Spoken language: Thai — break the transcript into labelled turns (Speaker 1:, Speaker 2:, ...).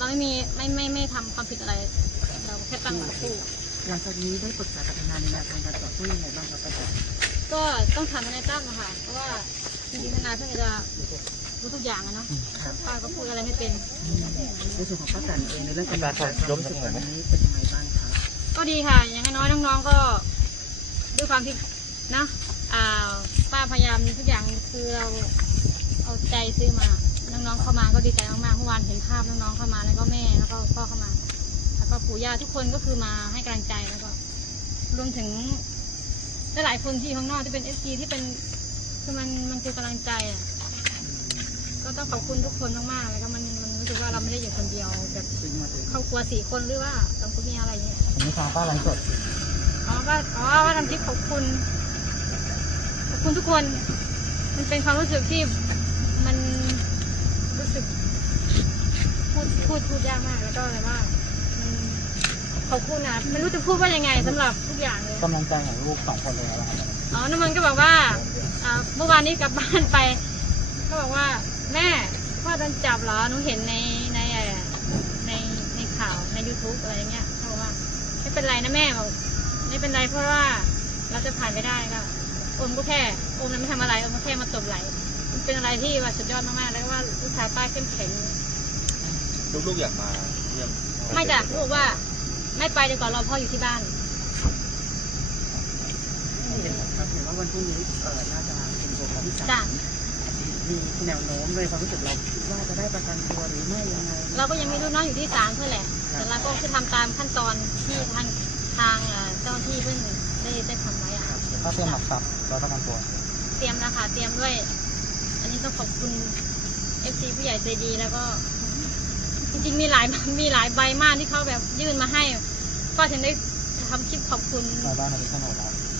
Speaker 1: ไม่ทำความผิดอะไรเราแค่ตั้งหลักสู้
Speaker 2: หลังจากนี้ได้ปรึกษากับทนายในแนวทางการต่อสู้ยังไงบ้างครับป้าแตน
Speaker 1: ก็ต้องทำทนายตั้มนะคะเพราะว่าจริงๆทนายเพื่อนจะรู้ทุกอย่างเนาะป้าก็พูดอะไรให้เป็น
Speaker 2: ในส่วนของป้าแตนเองในเรื่องการรู้สึกแบบนี้เป็นยังไงบ้างครับ
Speaker 1: ก็ดีค่ะอย่างน้อยน้องๆก็ด้วยความที่นะป้าพยายามทุกอย่างคือเราเอาใจซื้อมาน้องๆเข้ามาก็ดีใจมากๆเมื่อวานเห็นภาพน้องๆเข้ามาแล้วก็แม่แล้วก็พ่อเข้ามาแล้วก็ปู่ย่าทุกคนก็คือมาให้กำลังใจแล้วก็รวมถึงหลายๆคนที่ข้างนอกที่เป็นFCที่เป็นคือมันคือกำลังใจก็ต้องขอบคุณทุกคนมากๆแล้วก็มันรู้สึกว่าเราไม่ได้อยู่คนเดียวแบบครอบครัว4 คนหรือว่าต้องมีอะไรอย่างเงี้ย
Speaker 3: ผมมีทางป้าไลฟ์สด
Speaker 1: ว่าทำคลิปขอบคุณทุกคนมันเป็นความรู้สึกที่มันรู้สึกพูดยากมากแล้วก็เลยว่าขอบคุณนะไม่รู้จะพูดว่ายังไงสำหรับทุกอย่างเลย
Speaker 3: กำลังใจของลูก2 คนเลยนะครับ
Speaker 1: น้ำมันก็บอกว่าเมื่อวานนี้กลับบ้านไปก็บอกว่าแม่พ่อโดนจับเหรอหนูเห็นในข่าวใน YouTube อะไรเงี้ยเขาบอกว่าไม่เป็นไรนะแม่บอกไม่เป็นไรเพราะว่าเราจะผ่านไปได้ก็อมก็แค่อมนั้นไม่ทำอะไรอมก็แค่มาตบไหลมันเป็นอะไรที่ว่าสุดยอดมากๆแล้วก็ว่าลูกชายป้าเข้มแข็ง
Speaker 4: ลูกอยากมาเยี่ยม
Speaker 1: ไม่จ้ะลูกว่าไม่ไปดีกว่าเราพ่ออยู่ที่บ้าน
Speaker 2: เห็นว่าวันพรุ่งนี้น่าจะเป็นตัวของที่ศาลมีแนวโน้มเลยความรู้สึกเราคิดว่าจะได้ประกันตัวหรือไม่ยังไง
Speaker 1: เราก็ยังไม่รู้น้องอยู่ที่ศาลเพื่อแหละแต่เราก็คือทำตามขั้นตอนที่ทางเจ้าหน้าที่เพิ่งได้ทำไว้
Speaker 3: ก็เตรียมหลักทรัพย์รอประกันตัว
Speaker 1: เตรียมนะคะเตรียมด้วยอันนี้ต้องขอบคุณ FC ผู้ใหญ่ใจดีแล้วก็จริงๆมีหลายใบมากที่เขาแบบยื่นมาให้ก็ถึงได้ทำคลิปขอบคุณ
Speaker 3: ชาวบ้านในที่ถนนแล้ว